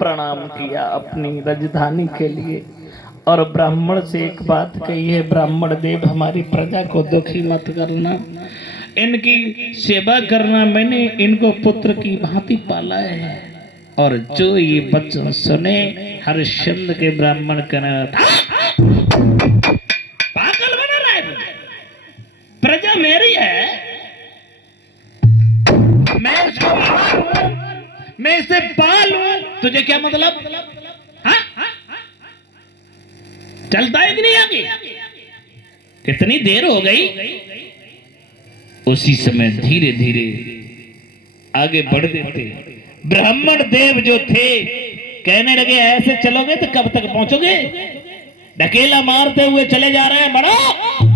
प्रणाम किया अपनी राजधानी के लिए और ब्राह्मण से एक बात कही है, ब्राह्मण देव हमारी प्रजा को दुखी मत करना, इनकी सेवा करना, मैंने इनको पुत्र की भांति पाला है। और जो ये वचन सुने हरिश्चंद्र के ब्राह्मण कहना पागल बना रहा है, प्रजा मेरी है, मैं इसको मैं इसे पालूं, तुझे क्या मतलब? हाँ? चलता है कि नहीं आगे? कितनी देर हो गई? उसी समय धीरे धीरे आगे बढ़ते थे। ब्राह्मण देव जो थे कहने लगे ऐसे चलोगे तो कब तक पहुंचोगे? ढकेला मारते हुए चले जा रहे हैं, बढ़ो।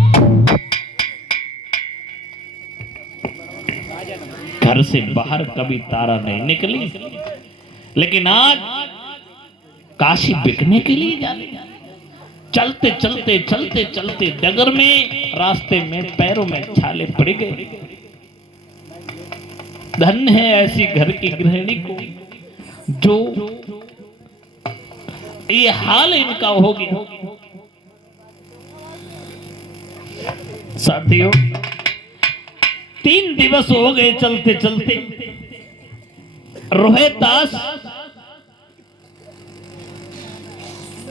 घर से बाहर कभी तारा नहीं निकली, लेकिन आज काशी बिकने के लिए जाने चलते चलते चलते चलते डगर में रास्ते में पैरों में छाले पड़ गए। धन्य है ऐसी घर की गृहिणी को जो ये हाल इनका होगी। साथियों 3 दिवस हो गए चलते चलते। रोहिदास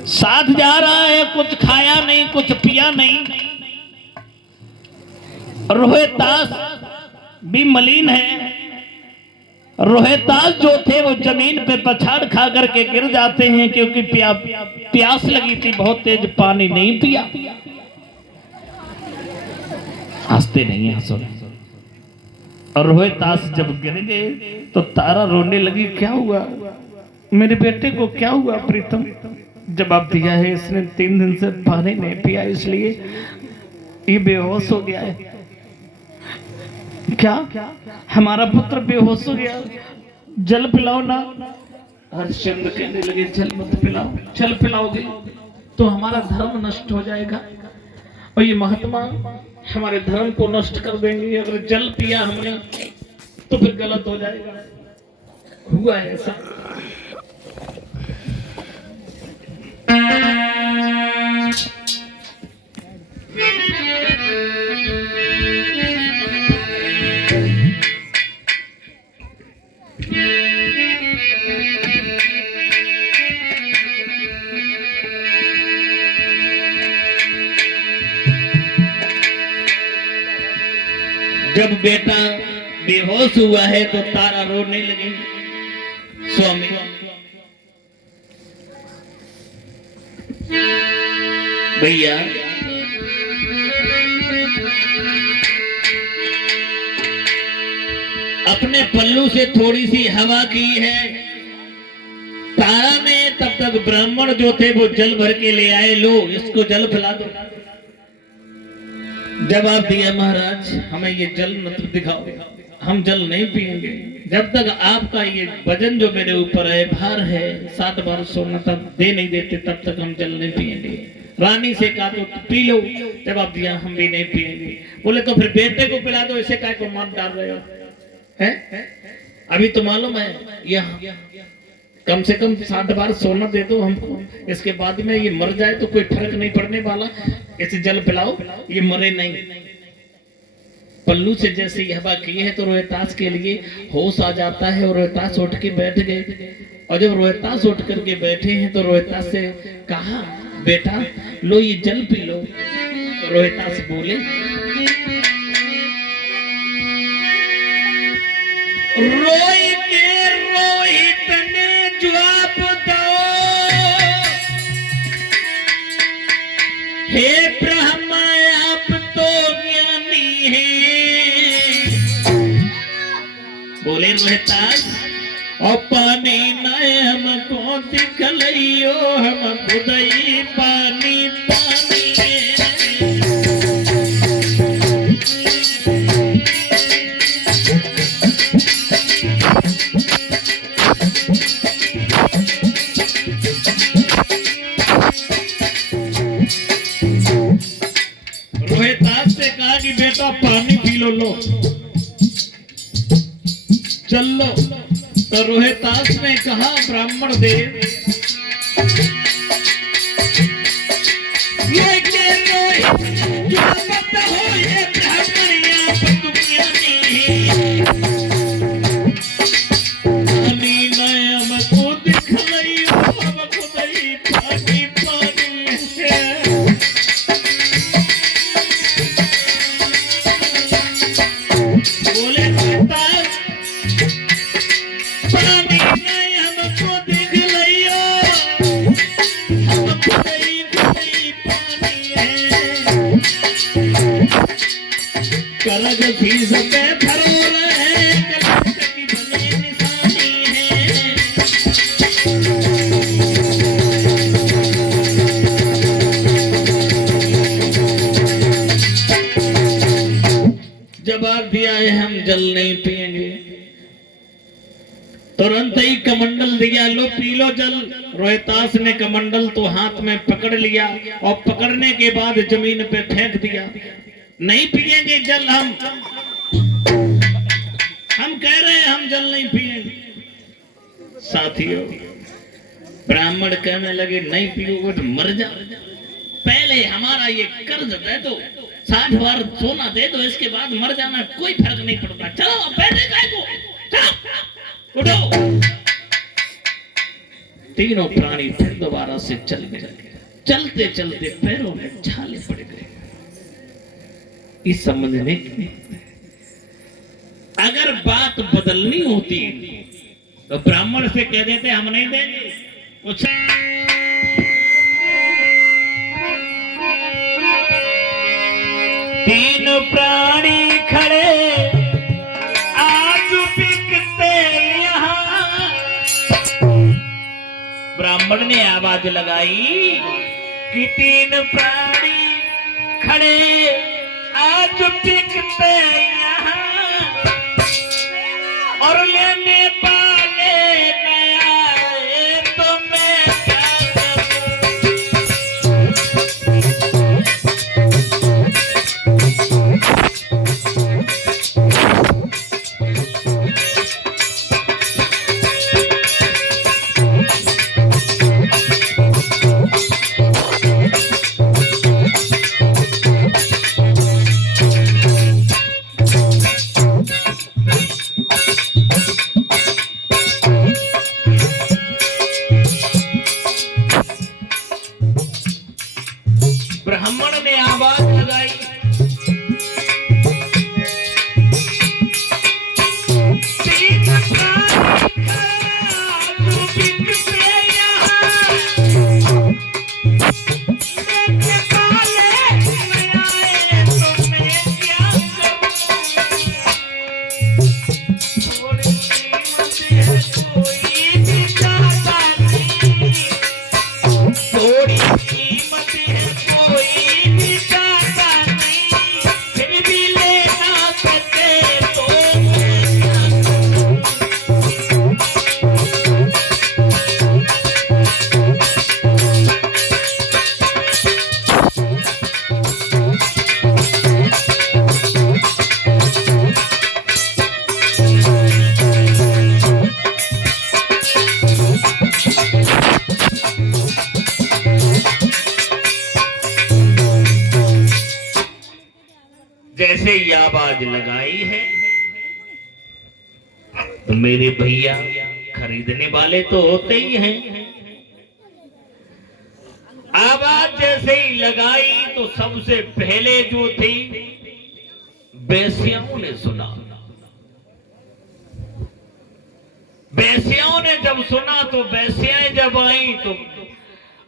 साथ जा रहा है, कुछ खाया नहीं, कुछ पिया नहीं। रोहिदास भी मलिन है। रोहिदास जो थे वो जमीन पे पछाड़ खा करके गिर जाते हैं क्योंकि प्यास लगी थी, बहुत तेज पानी नहीं पिया। हंसते नहीं है, हंसो। और रोहिदास जब गिर गए तो तारा रोने लगी, क्या हुआ मेरे बेटे को, क्या हुआ प्रीतम? जवाब दिया है इसने 3 दिन से पानी नहीं पिया इसलिए ये बेहोश हो गया है। क्या हमारा पुत्र बेहोश हो गया? जल पिलाओ ना। हरिश्चंद्र कहने लगे जल मत पिलाओ, जल पिलाओगे तो हमारा धर्म नष्ट हो जाएगा और ये महात्मा हमारे धर्म को नष्ट कर देंगे। अगर जल पिया हमने तो फिर गलत हो जाएगा। हुआ है ऐसा। जब बेटा बेहोश हुआ है तो तारा रोने लगी, स्वामी भैया अपने पल्लू से थोड़ी सी हवा की है। तारा ने तब तक ब्राह्मण जो थे वो जल भर के ले आए, लो इसको जल पिला दो। जवाब दिया महाराज हमें ये जल मत दिखाओ, हम जल नहीं पिएंगे जब तक आपका ये वजन जो मेरे ऊपर है, भार है 60 बार सोना तक दे नहीं देते तब तक हम जल नहीं पिएंगे। रानी से कहा तो पी लो, जवाब दिया हम भी नहीं पिएंगे। बोले तो फिर बेटे को पिला दो, इसे काय को मार डाल रहे हो हैं? अभी तो मालूम है यहाँ कम से कम 60 बार सोना दे दो हमको, इसके बाद में ये मर जाए तो कोई फर्क नहीं पड़ने वाला, इसे जल पिलाओ ये मरे नहीं। पल्लू से जैसे ये हवा की है तो रोहितास के लिए होश आ जाता है और रोहितास उठ के बैठ गए। और जब रोहितास उठ करके बैठे हैं तो रोहितास से कहा बेटा लो ये जल पी लो। तो रोहितास बोले रोई के रोहित रोहितास और पानी नए हमको दिखलइयो हम खुद ही पानी पानी रोहितास से कहा कि बेटा पानी पी लो चल लो। तो रोहितास ने कहा ब्राह्मण देव ये के जो मत हो ये ब्राह्मणिया पतुकिया नहीं पानी नयम को दिखलई अब खुदई पानी पानी बोले रोहितास पानी नहीं हमको दिख लियो हम खुदई खुदई पानी है कलग फीस पे भरो रहे कलग की भले निशानी है। जवाब दिया है हम जल नहीं पिएंगे। तुरंत ही कमंडल दिया लो पी लो जल। रोहितास ने कमंडल तो हाथ में पकड़ लिया और पकड़ने के बाद जमीन पे फेंक दिया। नहीं पिएंगे जल हम कह रहे हैं हम जल नहीं पिएंगे। साथियों ब्राह्मण कहने लगे नहीं पियोगे तो मर जा पहले हमारा ये कर्ज दे दो 60 बार सोना दे दो इसके बाद मर जाना कोई फर्क नहीं पड़ता। चलो बैठे गाय को चलो उठो। तीनों प्राणी फिर दोबारा से चल गए। चलते चलते पैरों में छाले पड़ गए। इस संबंध में अगर बात बदलनी होती तो ब्राह्मण से कह देते हम नहीं देंगे कुछ। तीन प्राणी खड़े आज बिकते यहाँ। ब्राह्मण ने आवाज लगाई कि तीन प्राणी खड़े आज बिकते यहाँ और लेने वाले न आए तो मैं क्या ब्राह्मण ने आवाज लगाई तीन जैसे ही आवाज लगाई है तो मेरे भैया खरीदने वाले तो होते ही हैं। आवाज जैसे ही लगाई तो सबसे पहले जो थी बेसियाओं ने सुना। बेसियाओं ने जब सुना तो बेसियाएं जब आई तो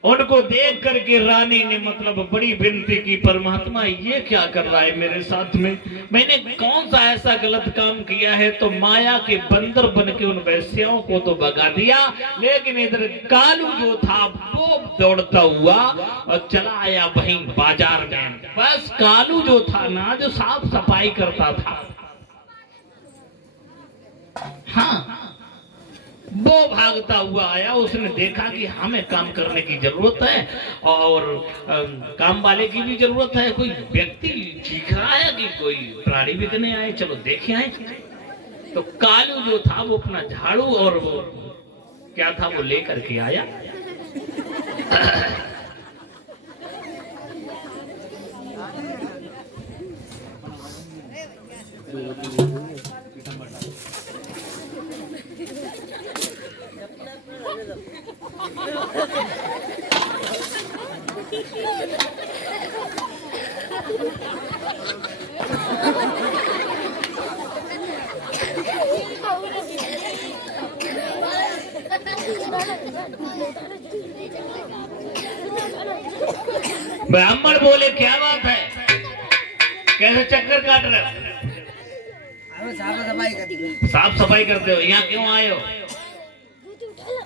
उनको देख करके रानी ने मतलब बड़ी विनती की, परमात्मा ये क्या कर रहा है मेरे साथ में, मैंने कौन सा ऐसा गलत काम किया है। तो माया के बंदर बन के उन वैश्याओं को तो भगा दिया, लेकिन इधर कालू जो था वो दौड़ता हुआ और चला आया वहीं बाजार में। बस कालू जो था ना, जो साफ सफाई करता था, हाँ, वो भागता हुआ आया। उसने देखा कि हमें काम करने की जरूरत है और काम वाले की भी जरूरत है। कोई व्यक्ति दिख रहा है कि कोई प्राणी बिकने आए, चलो देखे आए। तो कालू जो था वो अपना झाड़ू और वो क्या था वो लेकर के आया। ब्राह्मण बोले क्या बात है, कैसे चक्कर काट रहे हो? साफ सफाई करते हो, यहाँ क्यों आए हो?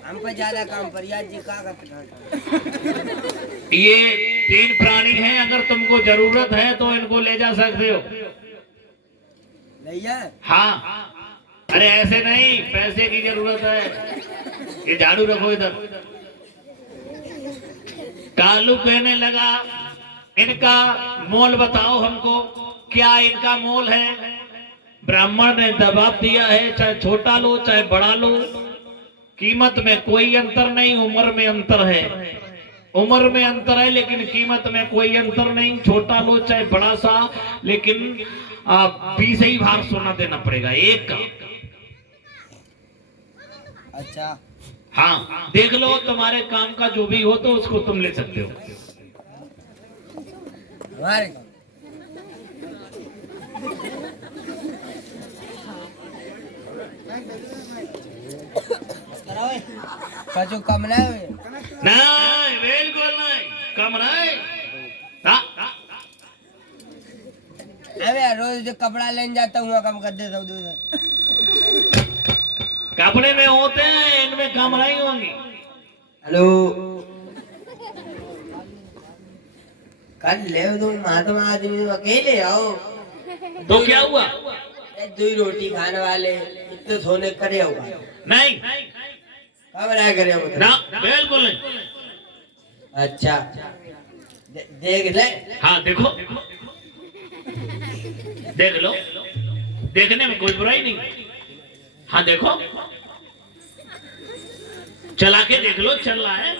हम पर ज्यादा काम पर याद जी का ये 3 प्राणी हैं, अगर तुमको जरूरत है तो इनको ले जा सकते हो। भैया हाँ, अरे ऐसे नहीं, पैसे की जरूरत है। ये झाड़ू रखो इधर। कालू कहने लगा, इनका मोल बताओ हमको, क्या इनका मोल है? ब्राह्मण ने जवाब दिया है, चाहे छोटा लो चाहे बड़ा लो, कीमत में कोई अंतर नहीं, उम्र में अंतर है। उम्र में अंतर है लेकिन कीमत में कोई अंतर नहीं। छोटा लो चाहे बड़ा सा, लेकिन 20 ही भार सोना देना पड़ेगा एक का। अच्छा, हाँ, देख लो तुम्हारे काम का जो भी हो तो उसको तुम ले सकते हो। कछु कम नहीं, बिल्कुल नहीं, कम नहीं। अबे रोज जो कपड़ा लेने जाता हूँ कम कर दे सब दूसरा। कपड़े में होते हैं, इनमें कम नहीं होंगी। हेलो, कल ले तुम महात्मा आदमी अकेले आओ तो क्या हुआ? 2 रोटी खाने वाले इतने सोने करे होगा नहीं, कब रहा करे हो ना, बिल्कुल नहीं। अच्छा, देख ले। हाँ देखो, देख लो, देखने में कोई बुराई नहीं। हाँ देखो, चला के देख लो, चल रहा है।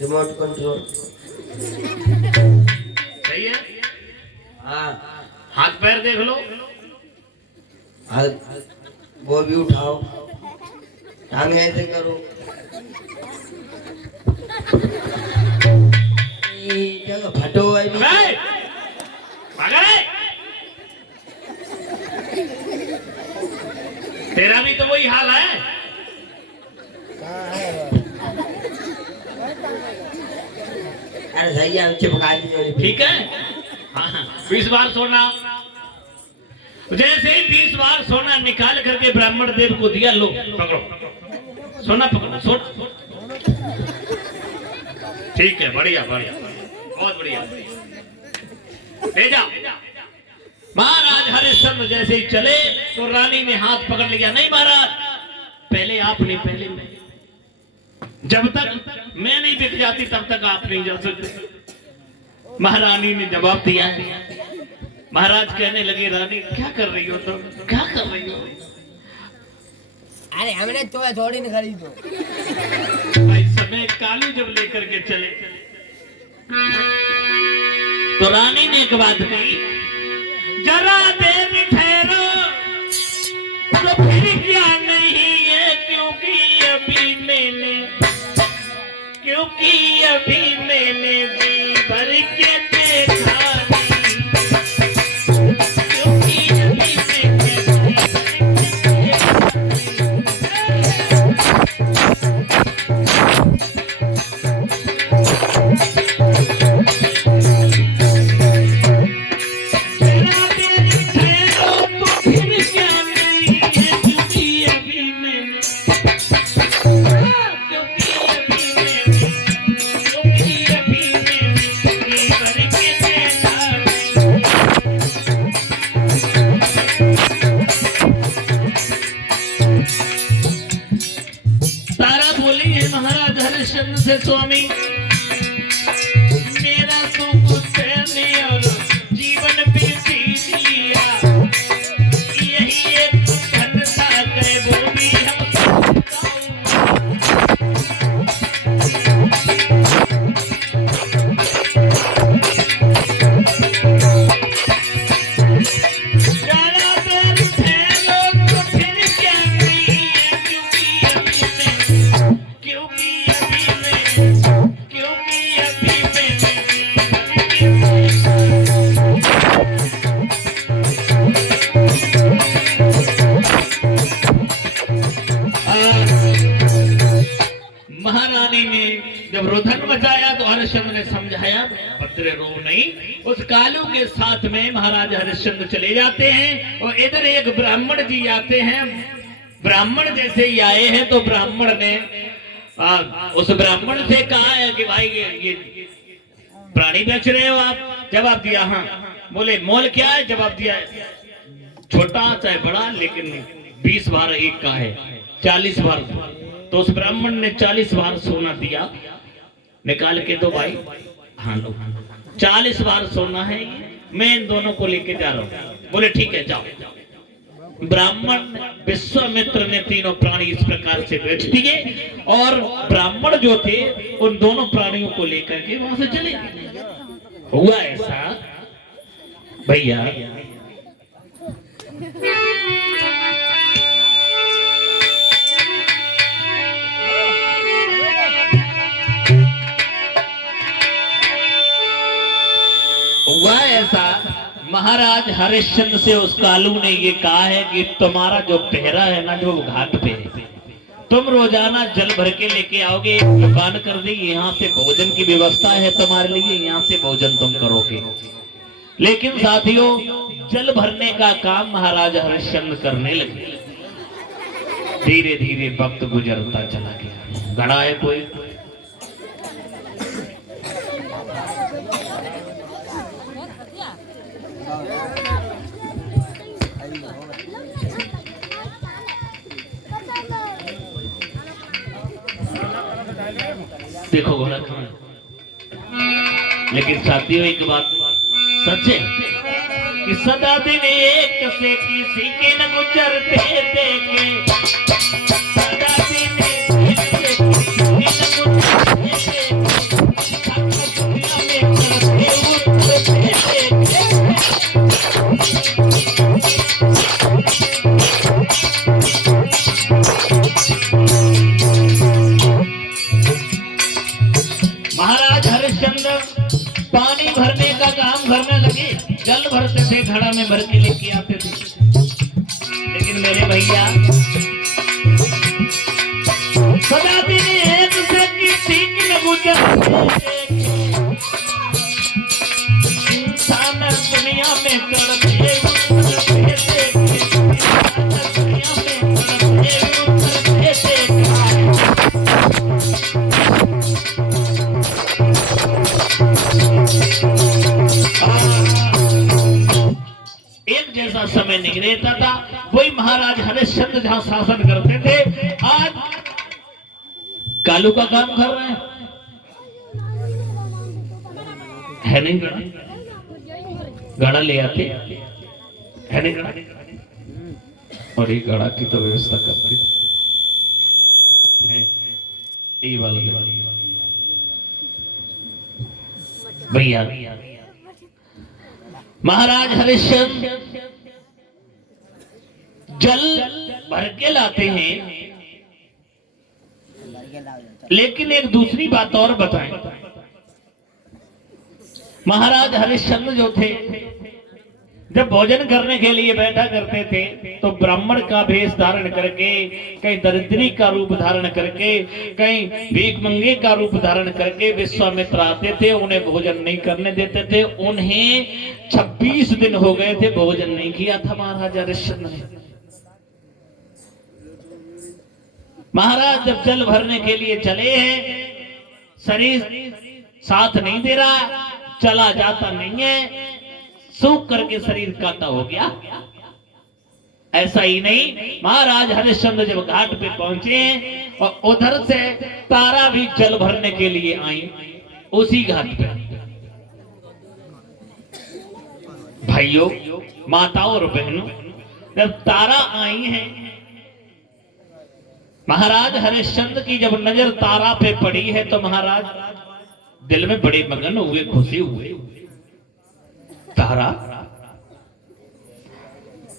रिमोट कंट्रोल सही है। हाँ, हाथ पैर देख लो, वो भी उठाओ, टांगे ऐसे करो, फटो तेरा भी तो वही हाल है। अरे सही है, चिपका दीजिए। ठीक है, हाँ, 20 बार सोना। जैसे ही 20 बार सोना निकाल करके ब्राह्मण देव को दिया, लो पकड़ो, सोना पकड़ो, सोना। ठीक है, बढ़िया बढ़िया, बहुत बढ़िया, ले जाओ। महाराज हरिश्चंद्र जैसे ही चले तो रानी ने हाथ पकड़ लिया। नहीं महाराज, पहले आप नहीं, पहले मैं। जब तक मैं नहीं बिक जाती तब तक आप नहीं जा सकते। महारानी ने जवाब दिया। महाराज कहने लगे, रानी क्या कर रही हो तुम, क्या कर रही हो? अरे हमने तो थोड़ी नहीं खरीदो। भाई समय कालू जब लेकर के चले तो रानी ने एक बात कही, जरा देर ठहरो तो फिर क्या नहीं है, क्योंकि अभी मैंने जी भर के देखा नहीं, क्योंकि अभी मैंने से स्वामी मेरा तो कुछ नहीं और जीवन भी सीख लिया, यही एक घटना है वो भी हम महारानी ने जब रोधन मचाया तो हरिश्चंद्र ने समझाया भद्रे रो नहीं। उस कालू के साथ में महाराज हरिश्चंद्र चले जाते हैं और इधर एक ब्राह्मण जी आते हैं। ब्राह्मण जैसे ही आए हैं तो ब्राह्मण ने उस ब्राह्मण से कहा है कि भाई ये प्राणी बेच रहे हो आप? जवाब दिया हाँ। बोले मोल क्या है? जवाब दिया छोटा चाहे बड़ा लेकिन 20 बार एक का है, 40 बार। तो उस ब्राह्मण ने 40 बार सोना दिया निकाल के। तो भाई हाँ लो 40 बार सोना है, मैं इन दोनों को लेके जा रहा हूँ। बोले ठीक है जाओ। ब्राह्मण विश्वामित्र ने तीनों प्राणी इस प्रकार से बेच दिए और ब्राह्मण जो थे उन दोनों प्राणियों को लेकर के वहां से चले गए। हुआ ऐसा भैया हुआ ऐसा महाराज हरिश्चंद्र से उस कालू ने ये कहा है कि तुम्हारा जो पहरा है ना जो घाट पे है, तुम रोजाना जल भर के लेके आओगे, एक दुकान कर दी, यहाँ से भोजन की व्यवस्था है तुम्हारे लिए, यहाँ से भोजन तुम करोगे। लेकिन साथियों जल भरने का काम महाराज हरिश्चंद्र करने लगे। धीरे धीरे वक्त गुजरता चला गया। घड़ा है कोई देखो घोड़ा कहाँ है? लेकिन साथियों एक बात सच है कि सदा दिन एक से किसी के न गुजरते देखे, सदा दिन एक से किसी के न गुजरते दुनिया में करते देखे। महाराज हरिश्चंद्र पानी भरने का काम करने लगे। जल भरते थे, घड़ा में भर के लेके आते थे। लेकिन मेरे भैया सदा दिन एक से किसी की न गुजरते इंसान दुनिया में करते दुनिया में करते एक जैसा समय नहीं रहता था। वही महाराज हरिश्चंद्र जहां शासन करते थे आज कालू का काम कर रहे हैं। है नहीं गड़ा? गड़ा ले आते है नहीं गड़ा? और ये गड़ा की तो व्यवस्था करते ये वाला भैया महाराज हरिश्चंद्र जल भर के लाते हैं। लेकिन एक दूसरी बात और बताएं। महाराज हरिश्चंद्र जो थे जब भोजन करने के लिए बैठा करते थे तो ब्राह्मण का भेष धारण करके, कहीं दरिद्री का रूप धारण करके, कहीं भीख मंगे का रूप धारण करके विश्वामित्र आते थे। उन्हें भोजन नहीं करने देते थे। उन्हें 26 दिन हो गए थे भोजन नहीं किया था महाराज हरिश्चंद्र ने। महाराज जब जल भरने के लिए चले हैं, शरीर साथ नहीं दे रहा, चला जाता नहीं है, सूख करके शरीर काटा हो गया। ऐसा ही नहीं, महाराज हरिश्चंद्र जब घाट पे पहुंचे और उधर से तारा भी जल भरने के लिए आई उसी घाट पे। भाइयों, माताओं और बहनों, जब तारा आई है, महाराज हरिश्चंद्र की जब नजर तारा पे पड़ी है तो महाराज दिल में बड़े मगन हुए, खुशी हुए। तारा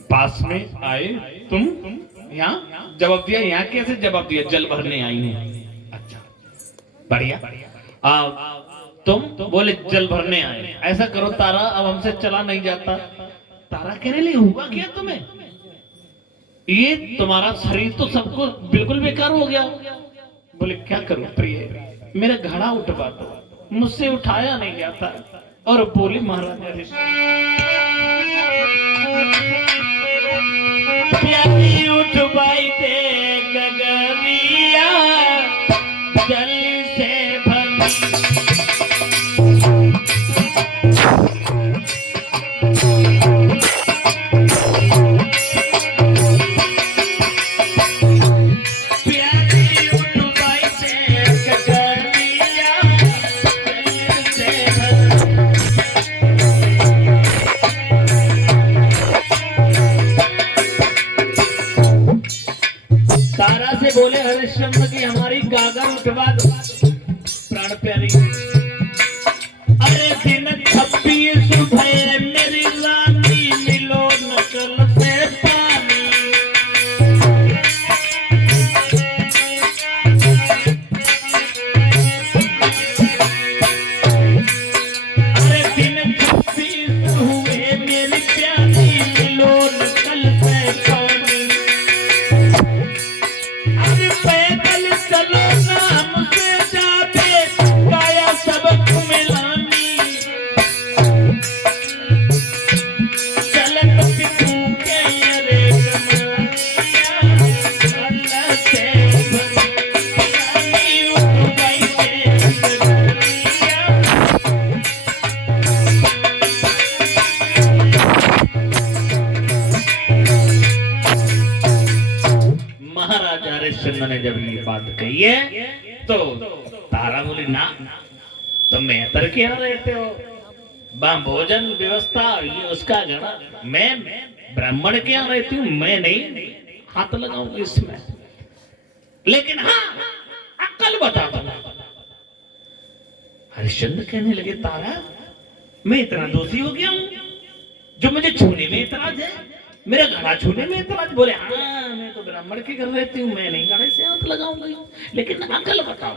पास में आए, तुम यहाँ जवाब दिया। यहाँ कैसे जवाब दिया? जल भरने आई है। अच्छा, बढ़िया। तुम बोले जल भरने आए। ऐसा करो तारा, अब हमसे चला नहीं जाता। तारा कहने लगी, हुआ क्या तुम्हें? ये तुम्हारा शरीर तो सबको बिल्कुल बेकार हो गया। बोले क्या करूं प्रिय, मेरा घड़ा उठवा दो, मुझसे उठाया नहीं जाता। और बोली महाराज प्यारी उठवाई दे गगरिया जल से भरी। तारा से बोले हरिश्चंद्र की हमारी गागर उठवा दो। प्राण प्यारी, अरे दिन 26 भये मेरी रानी, मिलो नकल से पानी। अरे दिन 26 हुए मेरी प्यारी, मिलो नकल से पानी। पैदल चलो नाम से जाते, काया सबक मिलानी। चलत पितू के अरे कमानिया, अल्लाह से बनी उठ गई से गगरिया। महाराज हरिश्चंद्र ने जब ये बात कही है तो तारा बोली, ना तुम मेहतर क्या रहते हो, भोजन व्यवस्था ये उसका घड़ा, मैं ब्राह्मण क्या रहती हूँ, मैं नहीं हाथ लगाऊंगी इसमें। लेकिन हाँ, अक्ल बता दो। हरिश्चंद्र कहने लगे, तारा मैं इतना दोषी हो गया हूं जो मुझे छूने में इतराज है, मेरा घड़ा छूने में इतराज? बोले हाँ, मैं तो ब्राह्मण के घर रहती हूँ, मैं नहीं घड़े से हाथ लगाऊंगी, लेकिन अकल बताओ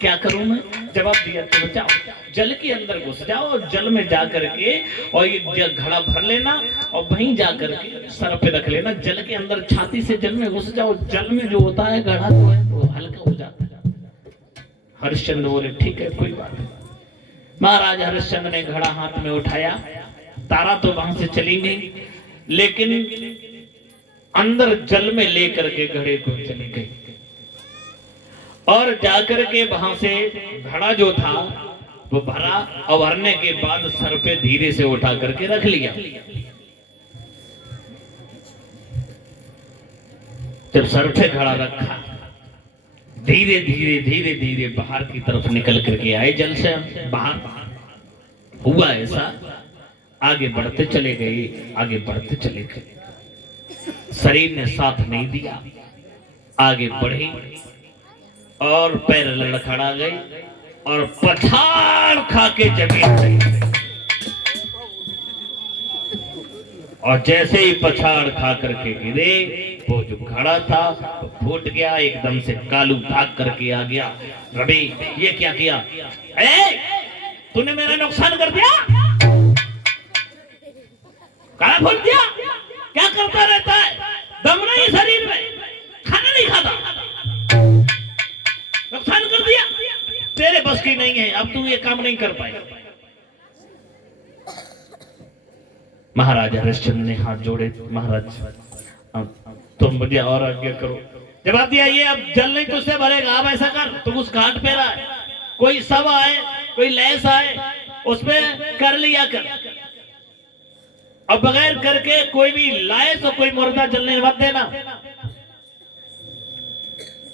क्या करूं मैं? जवाब दिया, तो जाओ जल के अंदर घुस जाओ और जल में जा करके और ये घड़ा भर लेना और वहीं जा करके सर पे रख लेना। जल के अंदर छाती से जल में घुस जाओ, जल में जो होता है घड़ा तो है वो हल्का हो जाता है। हरिश्चंद्र बोले ठीक है, कोई बात नहीं। महाराज हरिश्चंद्र ने घड़ा हाथ में उठाया। तारा तो वहां से चली गई, लेकिन अंदर जल में लेकर के घड़े को चली गई और जाकर के वहां से घड़ा जो था वो भरा और भरने के बाद सर पे धीरे से उठा करके रख लिया। जब सर पे घड़ा रखा, धीरे धीरे धीरे धीरे बाहर की तरफ निकल करके आए, जल से बाहर हुआ ऐसा, आगे बढ़ते चले गए, आगे बढ़ते चले गए। शरीर ने साथ नहीं दिया, आगे बढ़े और पैर लड़खड़ा गए और पछाड़ खा के जमीन गई। और जैसे ही पछाड़ खा करके गिरे, वो जो घड़ा था वो फूट गया, एकदम से कालू भाग करके आ गया। रवि ये क्या किया? तूने मेरा नुकसान कर दिया, काला फूट दिया, क्या करता रहता है? दम नहीं शरीर में, खाना नहीं खाता, नुकसान कर दिया, तेरे बस की नहीं है, अब तू ये काम नहीं कर पाएगा। महाराज हरिश्चंद्र ने हाथ जोड़े, महाराज तुम मुझे और आज्ञा करो। जवाब दिया, ये अब जल नहीं तुझसे भरेगा, अब ऐसा कर, तुम उस घाट पे रहा है, कोई सब आए, कोई लैस आए, उसमें कर लिया कर। और बगैर करके कोई भी लाए तो कोई मुर्दा जलने मत देना,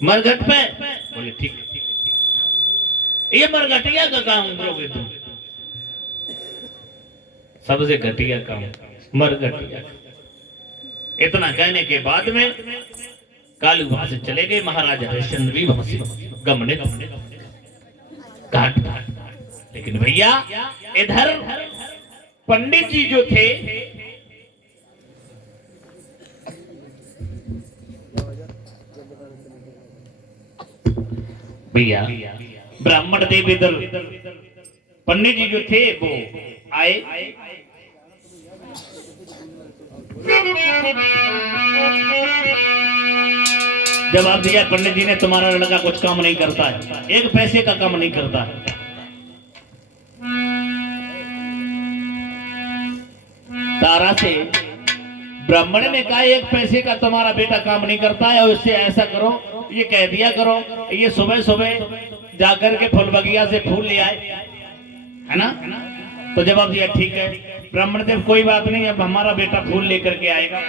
मरघट पे। बोले ठीक है, ये मरघटिया का काम करोगे तुम, सबसे घटिया काम मरघटिया। इतना कहने के बाद में कालू वहां से चले गए। महाराजा हरिश्चंद्र भी वहां से गमने घाट। लेकिन भैया इधर पंडित जी जो थे भैया, ब्राह्मण देव इधर पंडित जी जो थे वो आए। जवाब दिया पंडित जी ने, तुम्हारा लड़का कुछ काम नहीं करता है, एक पैसे का काम नहीं करता है। तारा से ब्राह्मण ने कहा एक पैसे का तुम्हारा बेटा काम नहीं करता है, और इससे ऐसा करो, ये कह दिया करो, ये सुबह सुबह जाकर के फूल बगिया से फूल ले आए, है ना। तो जवाब दिया ठीक है ब्राह्मण देव, कोई बात नहीं, अब हमारा बेटा फूल लेकर के आएगा,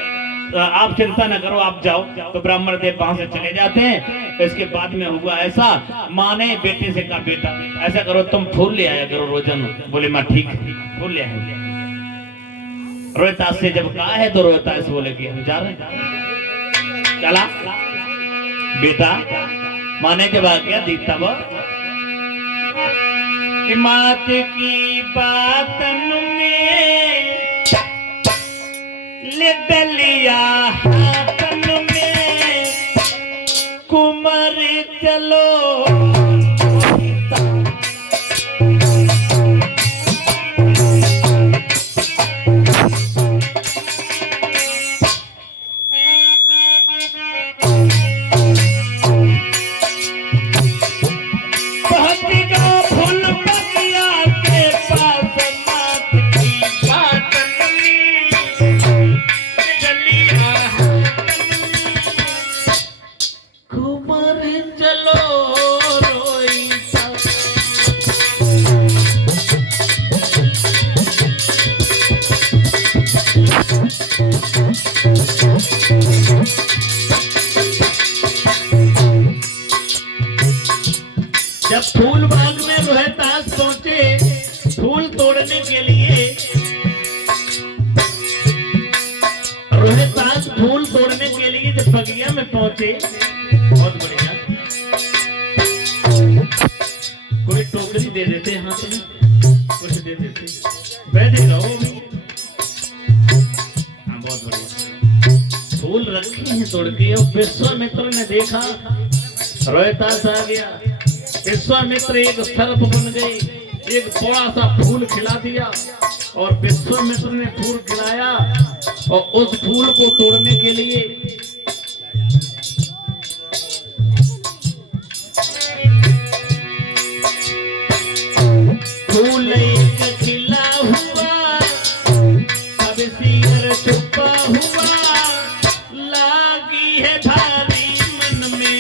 तो आप चिंता न करो, आप जाओ। तो ब्राह्मण देव वहां से चले जाते हैं। तो इसके बाद में हुआ ऐसा, माँ ने बेटे से कहा बेटा ऐसा करो, तुम फूल ले आया करो रोजाना। बोले माँ ठीक है, फूल ले आए। रोहितास से जब कहा है तो रोहितास बोले कि हम जा रहे हैं। चला बेटा, माँ ने जब आज्ञा दी तब कि मात की बातन में ले डलिया हाथन में कुमर चलो। जब फूल बाग में रोहितास पहुंचे फूल तोड़ने के लिए, रोहितास फूल तोड़ने के लिए जब बगिया में पहुंचे, बहुत बढ़िया, कोई टोकरी दे देते हाथ में, कुछ दे देते, बैठे रहो। हाँ बहुत बढ़िया, फूल रखे हैं तोड़ के। विश्वामित्र ने देखा रोहितास आ गया, विश्वामित्र एक सर्प बन गए, एक बड़ा सा फूल खिला दिया, और विश्वामित्र ने फूल खिलाया, और उस फूल को तोड़ने के लिए फूल एक खिला हुआ, अब सिर छुपा हुआ, लागी है भारी मन में।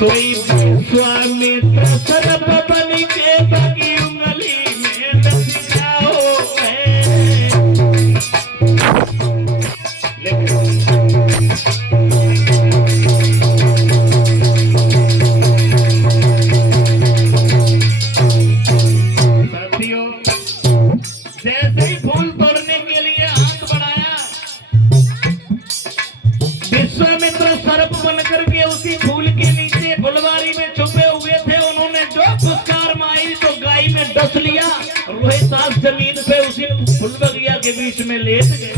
सोई विश्वामित्र सर्प बन के बगी उंगली में डस जाओ है। साथियों, जैसे ही फूल तोड़ने के लिए हाथ बढ़ाया, विश्वामित्र सर्प बनकर के उसी फूल के नीचे फुलवारी में छुपे हुए थे। उन्होंने जो फुसकार मारी तो गाय में डस लिया, रोहितास जमीन पे उसी फूल बगिया के बीच में लेट गए।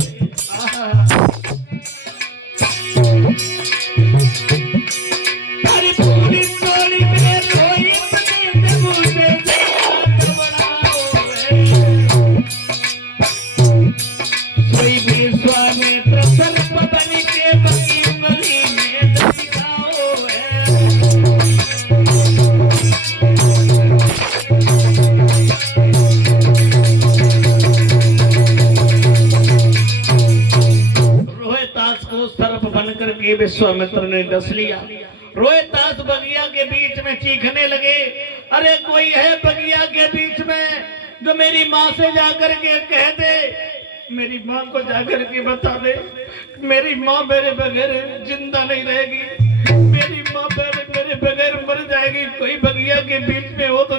विश्वामित्र ने डस लिया। रोहितास बगिया के बीच में चीखने लगे, अरे कोई है बगिया के बीच में जो मेरी माँ से जाकर के कह दे, मेरी माँ को जाकर के बता दे, मेरी माँ मेरे बगैर जिंदा नहीं रहेगी, मेरी माँ मेरे बगैर मर जाएगी। कोई बगिया के बीच में हो तो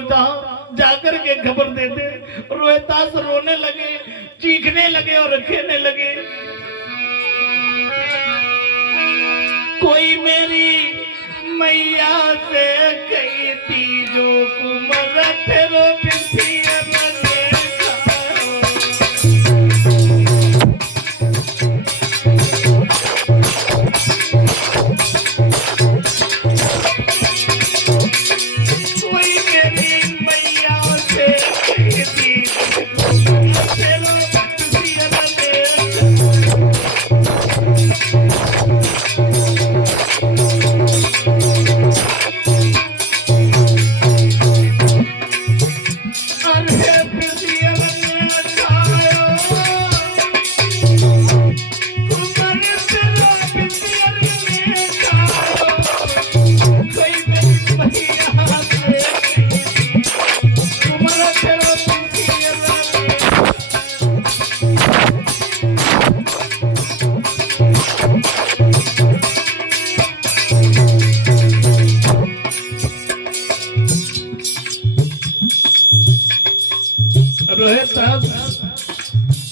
जाकर के खबर दे दे। रोहितास रोने लगे, चीखने लगे और कहने लगे, कोई मेरी मैया से कही थी जो कुमर तेरो बिंदी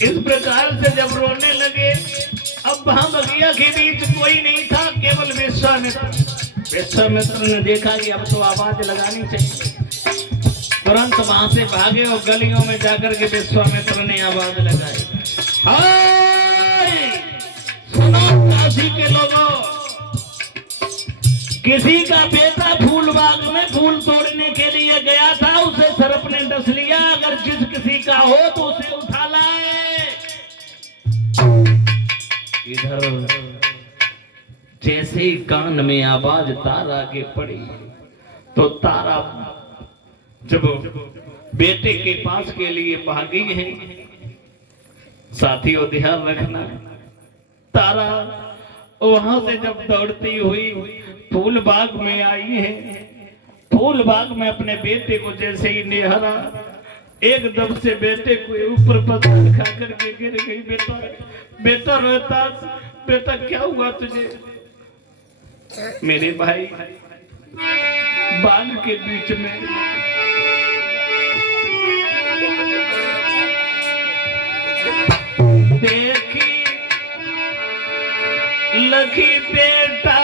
इस प्रकार से जब रोने लगे, अब वहां बगिया के बीच कोई नहीं था, केवल विश्वामित्र। विश्वामित्र ने देखा कि अब तो आवाज लगानी चाहिए, तुरंत वहां से भागे और गलियों में जाकर के विश्वामित्र ने आवाज लगाई, हाय सुनो काशी के लोगों, किसी का बेटा फूलबाग में फूल तोड़ने के लिए गया था, उसे सर्प ने डस लिया, अगर जिस किसी का हो तो उसे उठा लाए। इधर जैसे ही कान में आवाज तारा के पड़ी तो तारा जब बेटे के पास के लिए भागी है, साथियों ध्यान रखना, तारा वहां से जब दौड़ती हुई फूल बाग में आई है, फूल बाग में अपने बेटे को जैसे ही निहारा, एकदम से बेटे को ऊपर पत्थर खा करके गिर गई। बेटा बेटा रोहितास, बेटा क्या हुआ तुझे? मेरे भाई बाग के बीच में देखी लखी बेटा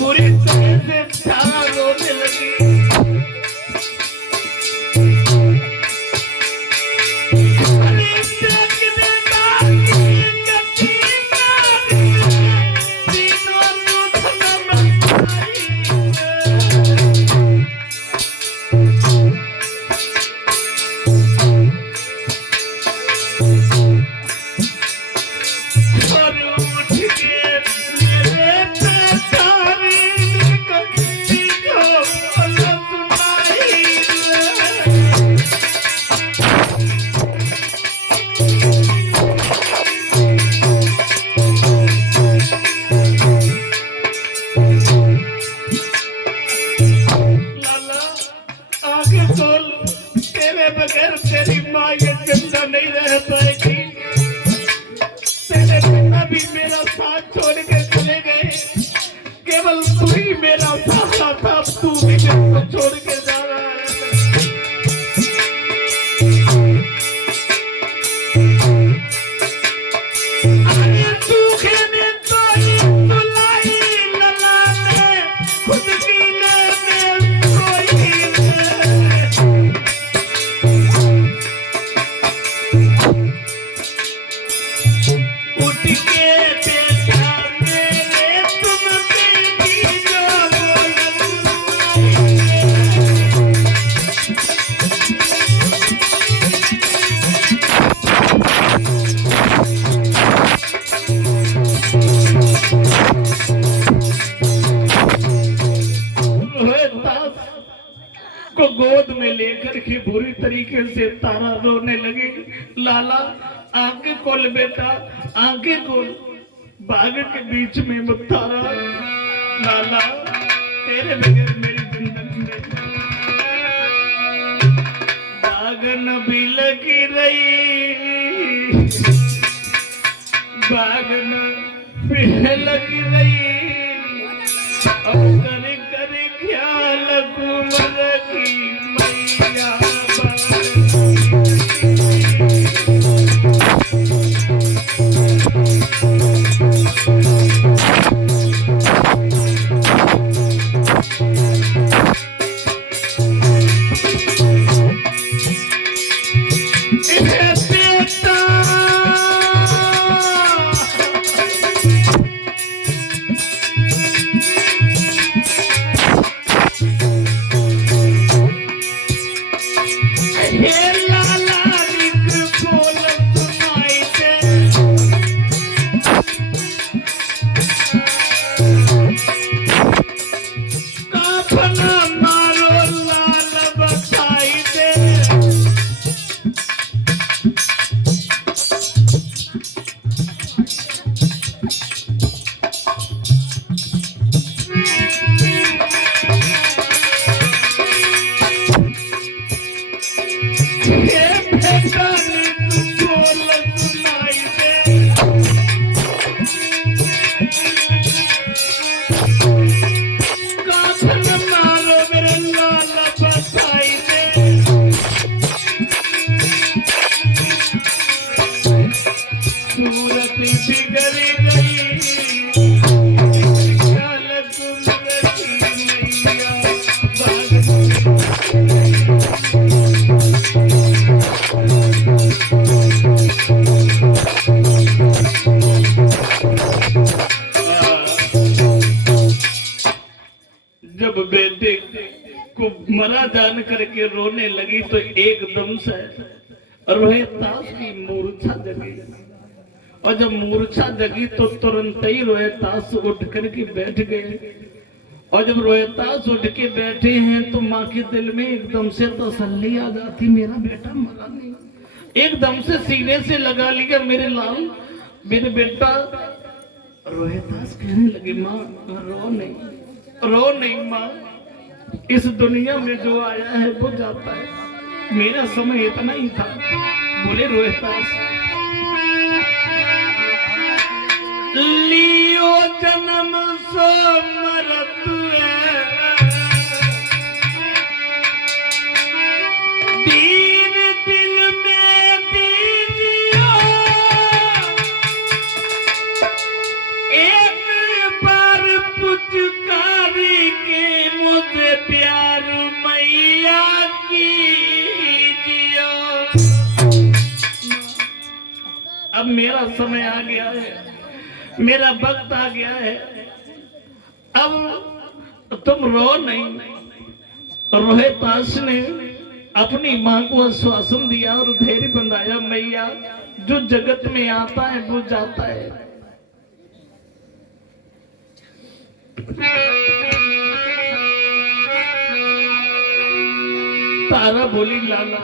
बुरी तरह से तारा रोने लगी। बगैर तेरी माँ ये जिंदा नहीं रह पाएगी। तेरे पिता भी मेरा साथ छोड़ के चले गए, केवल तू ही मेरा सहारा था, अब तू भी मेरे को छोड़ के जा रहा है। उठ के बेटा मेरे तुम को गोद में लेकर के बुरी तरीके से तारा रोने लगी। लाला आगे खोल बेटा, आगे खोल, बाग के बीच में मत तारा। लाला तेरे बगैर मेरी जिंदगी में बागन भी लगी रही, बागन भी लगी रही, और करे करे ख्याल कुमर की मैया मरा जान करके रोने लगी तो एकदम से रोहितास की मूर्छा जगी। और जब मूर्छा जगी तो तुरंत ही रोहितास उठ करके बैठ गए। और जब रोहितास उठ के बैठे हैं तो माँ के दिल में एकदम से तसल्ली आ जाती, मेरा बेटा मरा नहीं। एकदम से सीने से लगा लिया, मेरे लाल मेरे बेटा। रोहितास कहने लगे माँ रो नहीं, रो नहीं माँ, इस दुनिया में जो आया है वो जाता है, मेरा समय इतना ही था। बोले रोहितास लियो जन्म सो मरत दीन दिल में दीजियो, एक बार पुचकारी के मुझे प्यार मैया कीजियो। अब मेरा समय आ गया है, मेरा वक्त आ गया है, अब तुम रो नहीं। रोहितास ने अपनी मां को आश्वासन दिया और धैर्य बंधाया, मैया जो जगत में आता है वो जाता है। तारा बोली लाला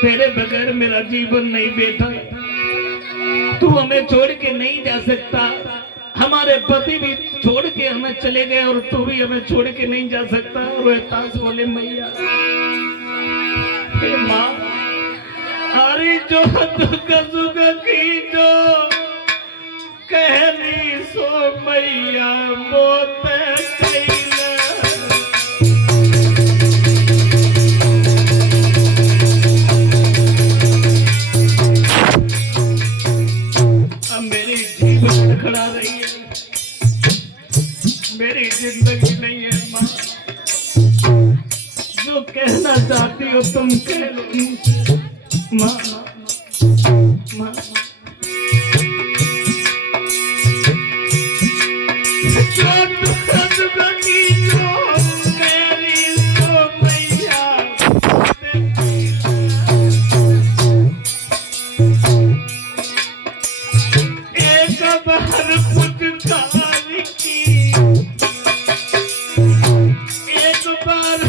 तेरे बगैर मेरा जीवन नहीं बेटा, तू हमें छोड़ के नहीं जा सकता। हमारे पति भी छोड़ के हमें चले गए और तू भी हमें छोड़ के नहीं जा सकता। रोहितास बोले मैया माँ, अरे जो दुख सुख की जो कहनी सो मैया मोत खड़ा रही है, मेरी जिंदगी नहीं है माँ। जो कहना चाहती हो तुम कह लो माँ। माँ एक बार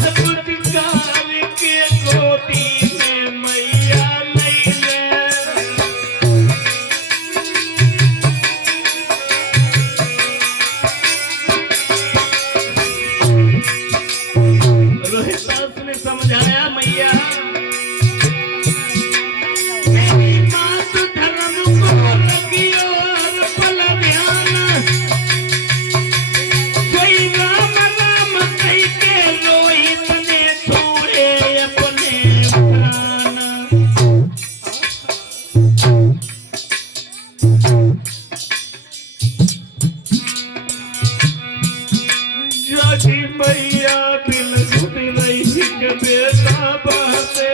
मैया दिल घुट रही के बेटा बहते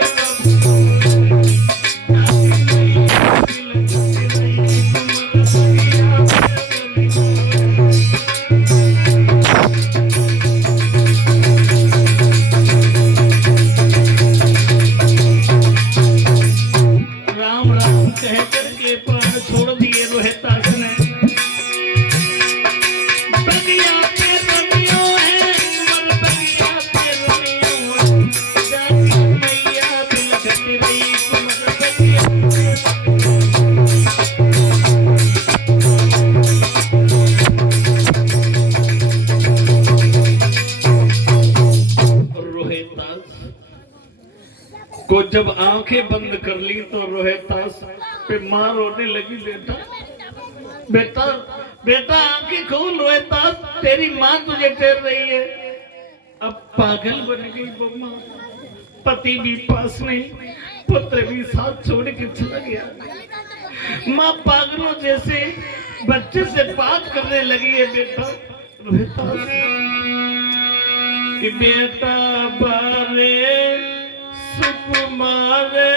राम राम कह करके प्राण छोड़ दिए रोहितास ने। बगिया पे रमियो है मर बगिया पे रमियो है जाती मैया दिल घट रही कुमर बगिया रोहितास को जब आंखें बंद कर ली तो रोहितास पे मां रोने लगी। बेटा बेटा बेटा आंखें खोल रोहितास, तेरी मां तुझे टेर रही है। अब पागल बन गई वो मां, पति भी पास नहीं, पुत्र भी साथ छोड़ के चला गया। मां पागलों जैसे बच्चे से बात करने लगी है। बेटा रोहितास कि बेटा बारे सुकुमारे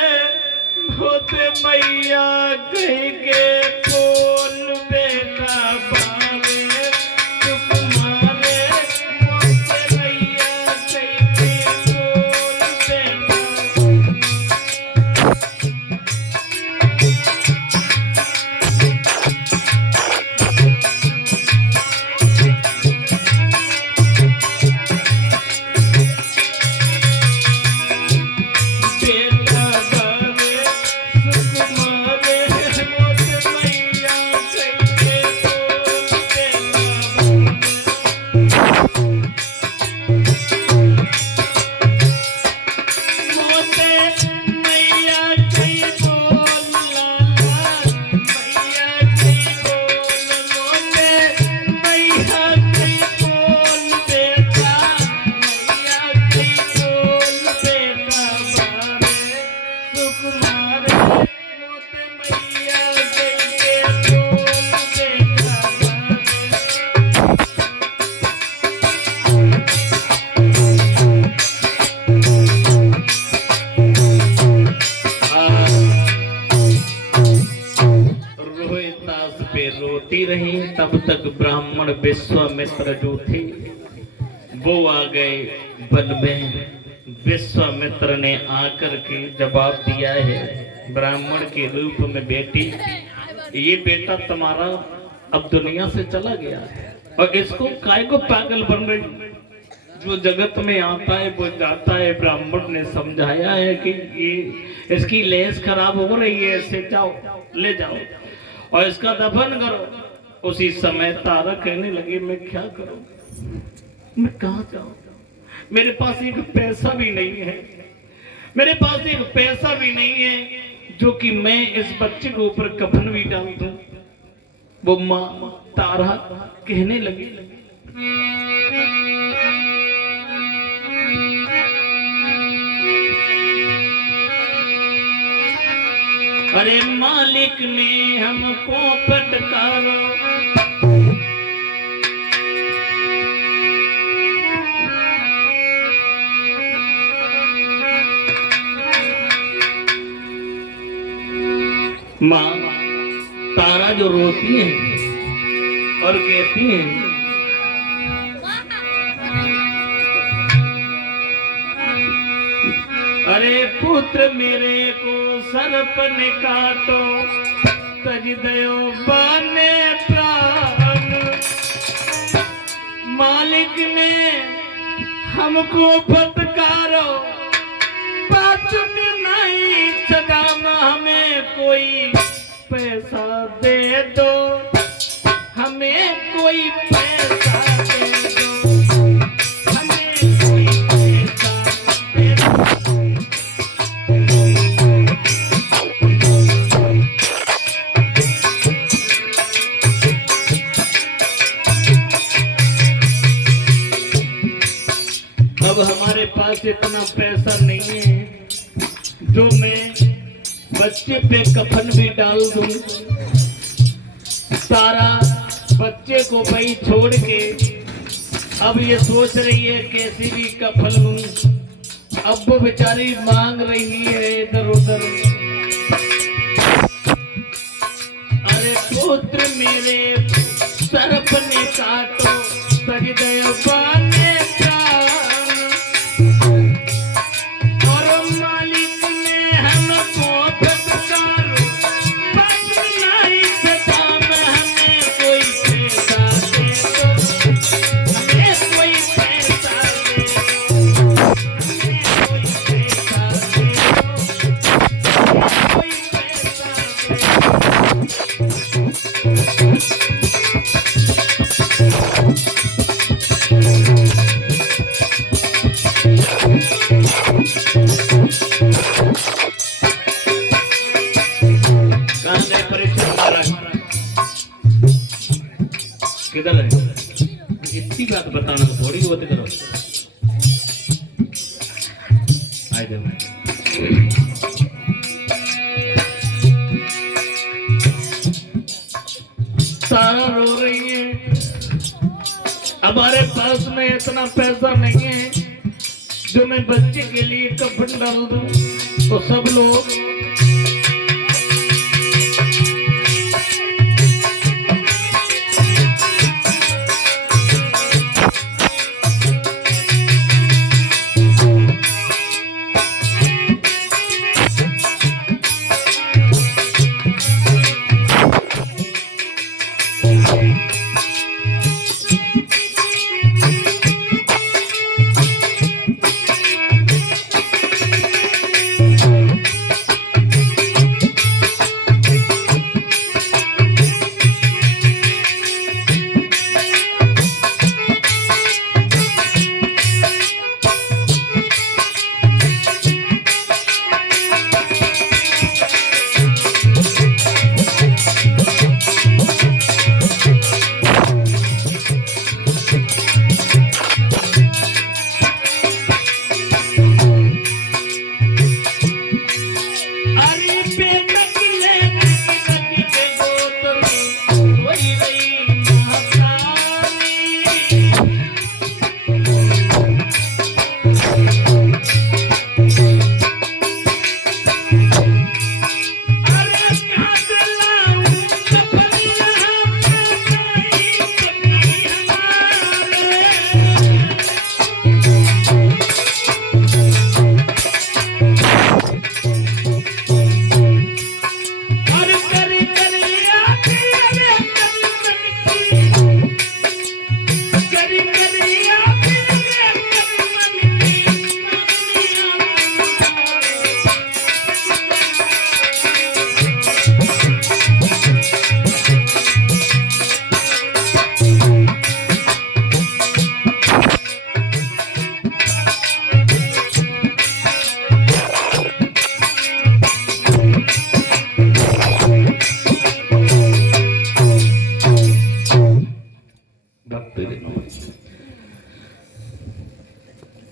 होते मैया कहीं के बोल बेटा बारे सुकुमारे होते मैया कहीं के बोल बेटा। रोती रही तब तक ब्राह्मण विश्वामित्र जो थे वो आ गए वन में। विश्वामित्र ने आकर के जवाब दिया है ब्राह्मण के रूप में, बेटी ये बेटा तुम्हारा अब दुनिया से चला गया है और इसको काय को पागल बन रही। जो जगत में आता है वो जाता है। ब्राह्मण ने समझाया है कि ये इसकी लेस खराब हो रही है, इसे जाओ ले जाओ और इसका दफन करो। उसी समय तारा कहने लगी मैं क्या करूं, मैं कहां जाऊं, मेरे पास एक पैसा भी नहीं है, मेरे पास एक पैसा भी नहीं है जो कि मैं इस बच्चे के ऊपर कफन भी डाल दूं। वो मां तारा कहने लगी अरे मालिक ने हमको फटकारा, माँ तारा जो रोती है और कहती है अरे पुत्र मेरे को सर्प ने काटो तज दयो बाने प्राण। मालिक ने हमको फटकारो पाचन नहीं सदाम, हमें कोई पैसा दे दो, हमें कोई पैसा दे दो, हमें कोई पैसा दे दो। अब हमारे पास इतना पैसा नहीं है जो मैं बच्चे पे कफन भी डाल दूं। तारा बच्चे को वही छोड़ के अब ये सोच रही है कैसी भी कफन लूं। अब वो बेचारी मांग रही है इधर उधर, अरे पुत्र मेरे सर्प ने काटो सजदय बाने प्राण, और मालिक ने हमको फटकारो नहीं सदा में, हमें कोई पैसा दे दो, हमें कोई पैसा दे दो, हमें कोई पैसा दे दो, हमें कोई पैसा दे दो। किधर है? इतनी बात बताना थोड़ी बहुत करो। आए जाओ। सारा रो रही है, हमारे पास में इतना पैसा नहीं है जो मैं बच्चे के लिए कफन डाल दूं। तो सब लोग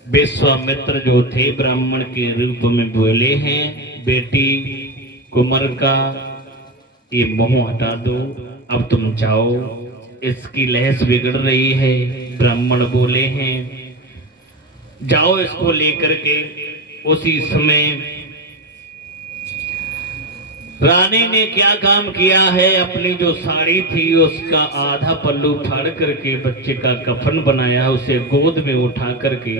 विश्वामित्र जो थे ब्राह्मण के रूप में बोले हैं, बेटी कुमार का ये मोह हटा दो, अब तुम जाओ, इसकी लहस बिगड़ रही है। ब्राह्मण बोले हैं जाओ इसको लेकर के। उसी समय रानी ने क्या काम किया है, अपनी जो साड़ी थी उसका आधा पल्लू फाड़ करके बच्चे का कफन बनाया, उसे गोद में उठा करके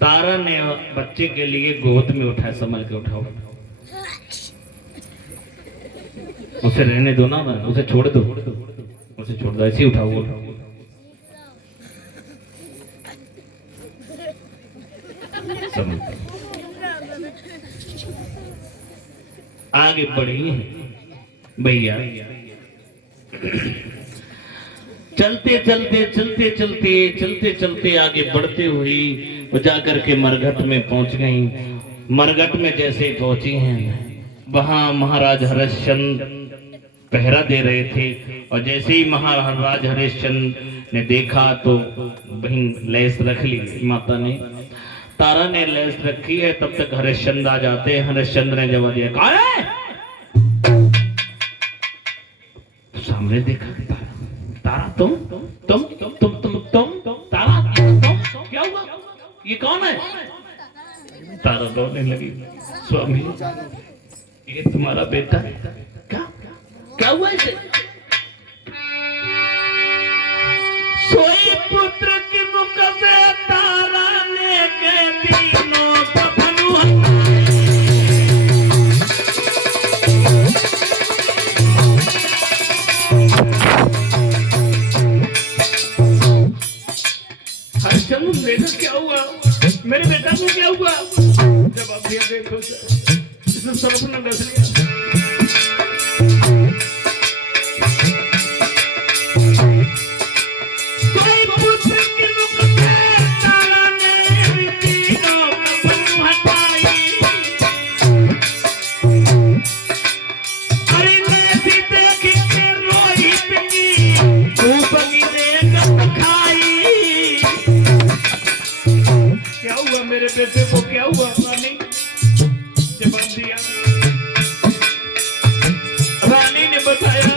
तारा ने बच्चे के लिए गोद में उठाया। संभल के उठाओ, उसे रहने दो ना, उसे छोड़ दो, उसे छोड़ दो, ऐसे ही उठाओ। आगे बढ़ी भैया, चलते चलते चलते चलते चलते चलते आगे बढ़ते हुए जाकर के मरघट में पहुंच गई। मरघट में जैसे पहुंची हैं, वहां महाराज हरिश्चंद्र पहरा दे रहे थे, और जैसे ही महाराज हरिश्चंद्र ने देखा तो वहीं लैस रख ली माता ने, तारा ने लैस रखी है। तब तक हरिश्चंद्र आ जाते हैं। हरिश्चंद्र ने जवाब दिया, कौन है? सामने देखा तारा, तारा तुम ये कौन है? तारा रोने लगी, स्वामी ये तुम्हारा बेटा है। क्या क्या हुआ इसे? सोई पुत्र की मुख से तारा लेके तीनों कफन हरिश्चंद्र बेटा क्या हुआ? मेरे बेटा को क्या हुआ? जब आप ये देखो इसने सर्प ने डस लिया। मेरे बेटे को क्या हुआ? रानी जवाब दिया। रानी ने बताया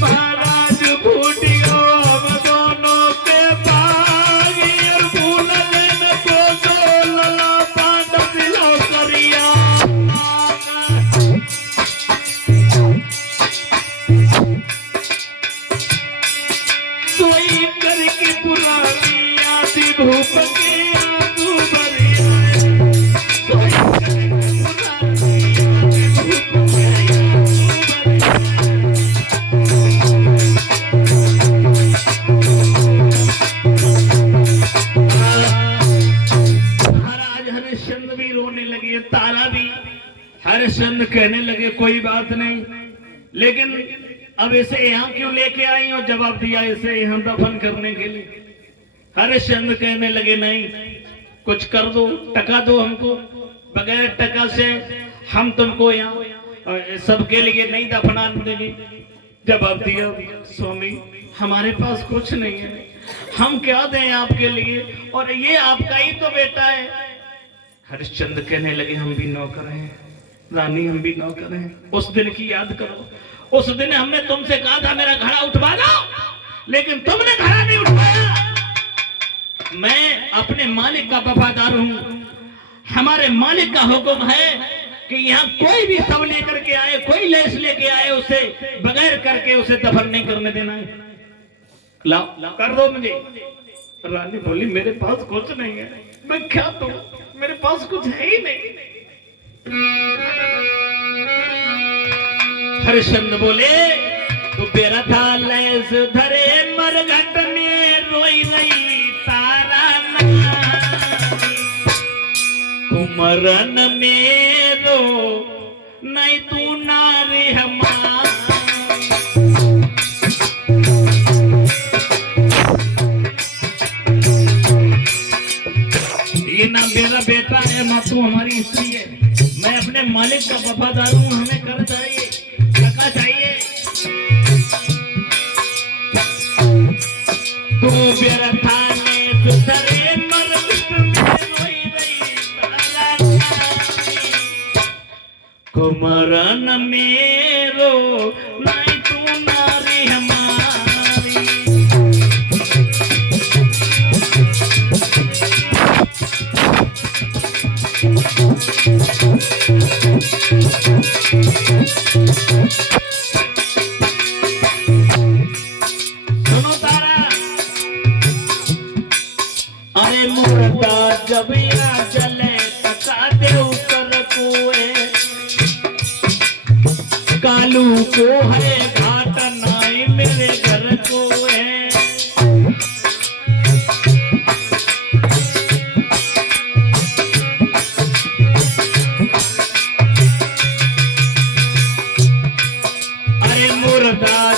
महाराज फूटियो हम दोनों के बाग और भूल लेने को लला पांडव दिलो करिया। सोई करके पुरानी आदि भूप के हरिश्चंद्र कहने लगे कोई बात नहीं, लेकिन अब इसे यहाँ क्यों लेके आई हो? जवाब दिया इसे यहाँ दफन करने के लिए। हरिश्चंद्र कहने लगे नहीं, कुछ कर दो, टका दो हमको, बगैर टका से हम तुमको यहाँ सबके लिए नहीं दफना देंगे। जवाब दिया स्वामी हमारे पास कुछ नहीं है, हम क्या दें आपके लिए, और ये आपका ही तो बेटा है। हरिश्चंद्र कहने लगे हम भी नौकर हैं रानी, हम भी नौकर हैं। उस दिन की याद करो, उस दिन हमने तुमसे कहा था मेरा घड़ा उठवा दो, लेकिन तुमने घड़ा नहीं उठवाया। मैं अपने मालिक का वफादार हूं, हमारे मालिक का हुक्म है कि यहाँ कोई भी सब लेकर के आए, कोई लेस लेके आए, उसे बगैर करके उसे दफन नहीं करने देना है। लाओ कर दो मुझे। रानी बोली मेरे पास कुछ नहीं है, मैं क्या दूं, मेरे पास कुछ है ही नहीं। हरिश्चंद्र बोले तो बेरा था लेस धरे मरघट में रोई रही तारा कुमरन मेरो नहीं तू नारी हमार। ये ना मेरा बेटा है ना तू हमारी स्त्री है, मैं अपने मालिक का वफादार हूँ, हमें कर चाहिए, टका चाहिए। तू व्यर्था ने सुधरे मरघट में रोई रही तारा कुमरन मेरो नहीं तू नारी हमारी। सुनो तारा, अरे मुर्दा जब यहाँ जले तका दे ऊपर कुए, कालू को है घाट नाई मेरे घर को है।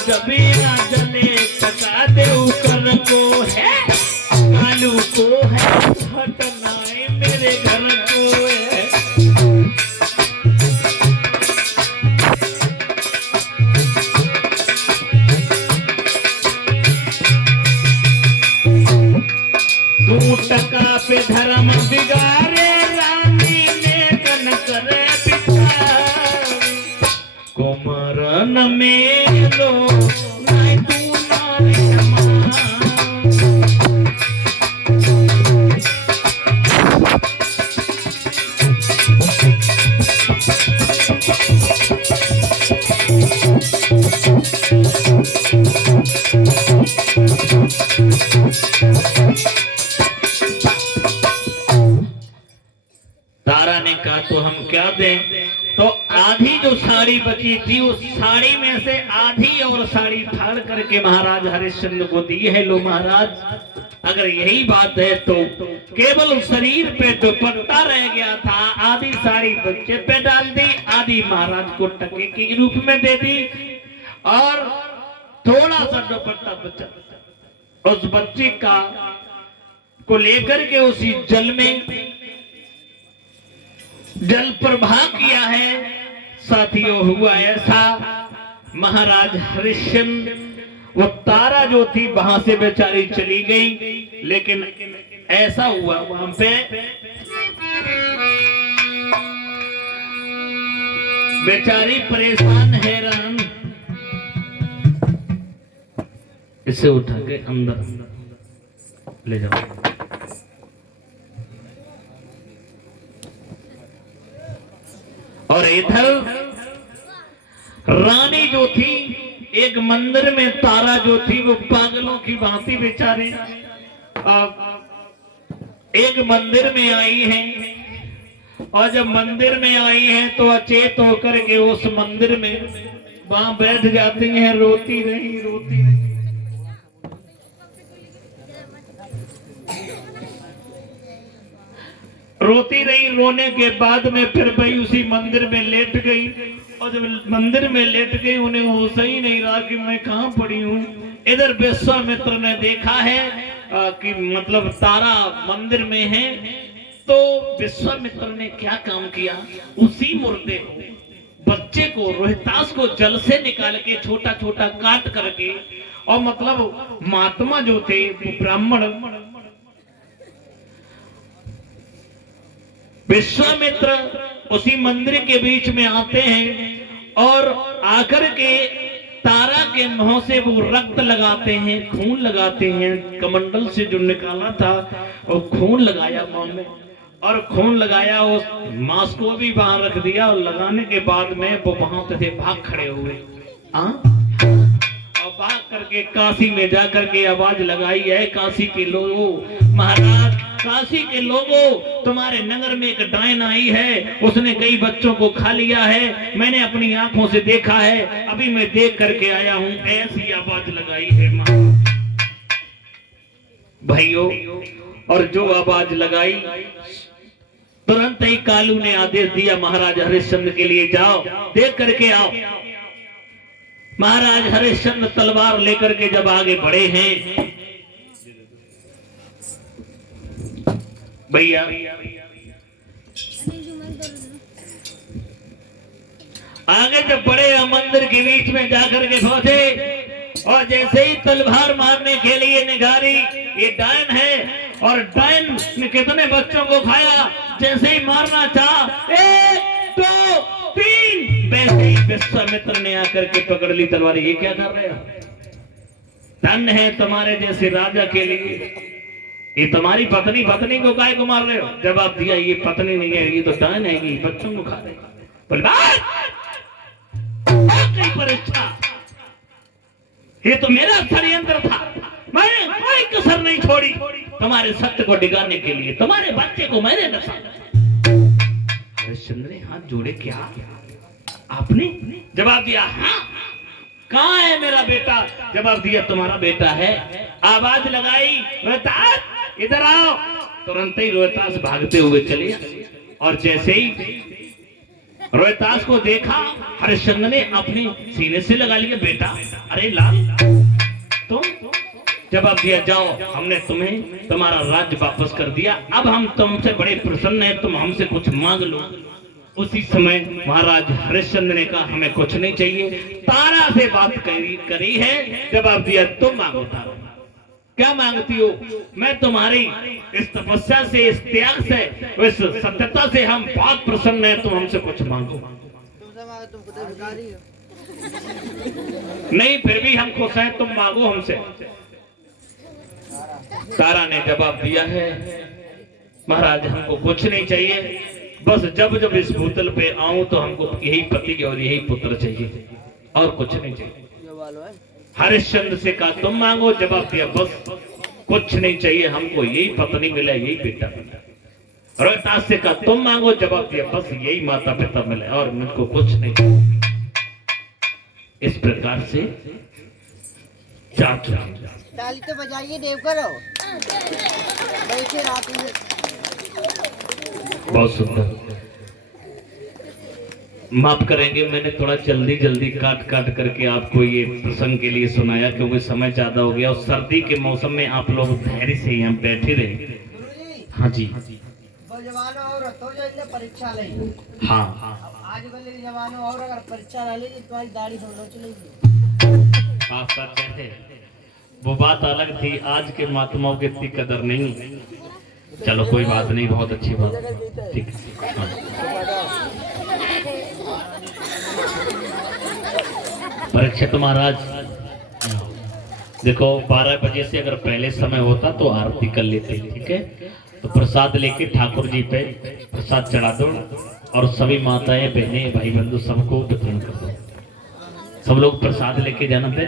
जब ना जले तका दे ऊपर को है, कालू को है हटनाए मेरे घर को है। तू टका पे धर्म बिगाड़े रानी ने कन करे कुमरन मेरो नहीं तू नारी हमार। तारा ने कहा तो हम क्या दें? तो आधी जो साड़ी बची थी उस साड़ी में से आधी और साड़ी फाड़ करके महाराज हरिश्चंद्र को दी है। लो महाराज, अगर यही बात है तो केवल शरीर पे दुपट्टा रह गया था, आधी साड़ी बच्चे पे डाल दी, आधी महाराज को टके के रूप में दे दी और थोड़ा सा दुपट्टा बचा। उस बच्चे का को लेकर के उसी जल में जल प्रवाह किया है। साथियों, हुआ ऐसा, महाराज हरिश्चंद्र, वो तारा जो थी वहां से बेचारी चली गई, लेकिन ऐसा हुआ वहां पे बेचारी परेशान हैरान, इसे उठा के अंदर ले जाओ। और इधर रानी जो थी एक मंदिर में, तारा जो थी वो पागलों की भांति बेचारे एक मंदिर में आई हैं। और जब मंदिर में आई हैं तो अचेत होकर के उस मंदिर में वहां बैठ जाती हैं, रोती रही रोती रही। रोती रही, रोने के बाद में फिर भाई उसी मंदिर में लेट गई। और जब मंदिर में लेट गई उन्हें होश ही नहीं रहा कि मैं कहां पड़ी हूं। इधर विश्वामित्र ने देखा है कि मतलब तारा मंदिर में है, तो विश्वामित्र ने क्या काम किया, उसी मुर्दे को, बच्चे को, रोहितास को जल से निकाल के छोटा छोटा काट करके, और मतलब महात्मा जो थे ब्राह्मण, विश्वामित्र उसी मंदिर के बीच में आते हैं और आकर के तारा के मुंह से वो रक्त लगाते हैं, खून लगाते हैं। कमंडल से जो निकाला था वो खून लगाया मुंह में, और खून लगाया, उस मांस को भी वहां रख दिया। और लगाने के बाद में वो वहां से भाग खड़े हुए, और भाग करके काशी में जाकर के आवाज लगाई है, काशी के लोगों, महाराज काशी के लोगों, तुम्हारे नगर में एक डायन आई है, उसने कई बच्चों को खा लिया है, मैंने अपनी आंखों से देखा है, अभी मैं देख करके आया हूं। ऐसी आवाज लगाई है भाइयों। और जो आवाज लगाई, तुरंत ही कालू ने आदेश दिया महाराज हरिश्चंद्र के लिए, जाओ देख करके आओ। महाराज हरिश्चंद्र तलवार लेकर के जब आगे बढ़े हैं, भैया आगे जब बड़े मंदिर के बीच में जाकर के पहुंचे, और जैसे ही तलवार मारने के लिए निगारी, ये डायन है, और डायन ने कितने बच्चों को खाया, जैसे ही मारना चाहा, 1 2 3, वैसे ही विश्वामित्र ने आकर के पकड़ ली तलवार। ये क्या कर रहे हो? धन है तुम्हारे जैसे राजा के लिए, ये तुम्हारी पत्नी को काय को मार रहे हो? जवाब दिया, ये पत्नी नहीं है, ये तो डायन है, ये बच्चों को खा रहे। परीक्षा, ये तो मेरा षड्यंत्र था, मैंने कोई कसर नहीं छोड़ी तुम्हारे सत्य को डिगाने के लिए, तुम्हारे बच्चे को मैंने नसाया। हरिश्चंद्र ने हाथ जोड़े, क्या आपने? जवाब दिया, हाँ। कहाँ है मेरा बेटा? जवाब दिया, तुम्हारा बेटा है। आवाज लगाई, रोहितास इधर आओ। तुरंत ही रोहितास भागते हुए चले, और जैसे ही रोहितास को देखा, हरिश्चंद्र ने अपने सीने से लगा लिया, बेटा अरे लाल तुम? जवाब दिया, जाओ हमने तुम्हें तुम्हारा राज्य वापस कर दिया, अब हम तुमसे बड़े प्रसन्न हैं, तुम हमसे कुछ मांग लो। उसी समय महाराज हरिश्चंद्र ने कहा, हमें कुछ नहीं चाहिए, तारा से बात करी है। जवाब दिया, तुम मांगो तारा, क्या मांगती हो? मैं तुम्हारी इस तपस्या से, इस त्याग से, इस सत्यता से हम बहुत प्रसन्न हैं, तुम हमसे कुछ मांगो। नहीं, फिर भी हम खुश हैं, तुम मांगो हमसे। तारा ने जवाब दिया है, महाराज हमको कुछ नहीं चाहिए, बस जब जब इस भूतल पे आऊं तो हमको यही पति और यही पुत्र चाहिए, और कुछ नहीं चाहिए। हरिश्चंद्र से कहा, तुम मांगो। जवाब दिया, बस कुछ नहीं चाहिए हमको, यही पत्नी मिले, यही बेटा मिले। रोहितास से कहा तुम मांगो, जवाब दिया बस यही माता पिता मिले और मुझको कुछ नहीं। इस प्रकार से ताली तो बजाइए देव करो, बैठे रात में। बहुत सुंदर। माफ करेंगे, मैंने थोड़ा जल्दी जल्दी काट काट करके आपको ये प्रसंग के लिए सुनाया, क्योंकि समय ज्यादा हो गया और सर्दी के मौसम में आप लोग धैर्य से यहाँ बैठे रहे। हाँ जी, जवानों और तो जो इतने परीक्षा ले। हाँ आज वाले जवानों और अगर परीक्षा ना ले तो तुम्हारी दाढ़ी छोड़ो चलेगी। आप सच है, वो बात अलग थी। आज के महात्माओं की इतनी कदर नहीं। चलो कोई बात नहीं, बहुत अच्छी बात, ठीक है। परीक्षित महाराज देखो, 12 बजे से अगर पहले समय होता तो आरती कर लेते, ठीक है। तो प्रसाद लेके ठाकुर जी पे प्रसाद चढ़ा दो और सभी माताएं बहनें भाई बंधु सबको वितरण कर दो। सब लोग प्रसाद लेके जाना पे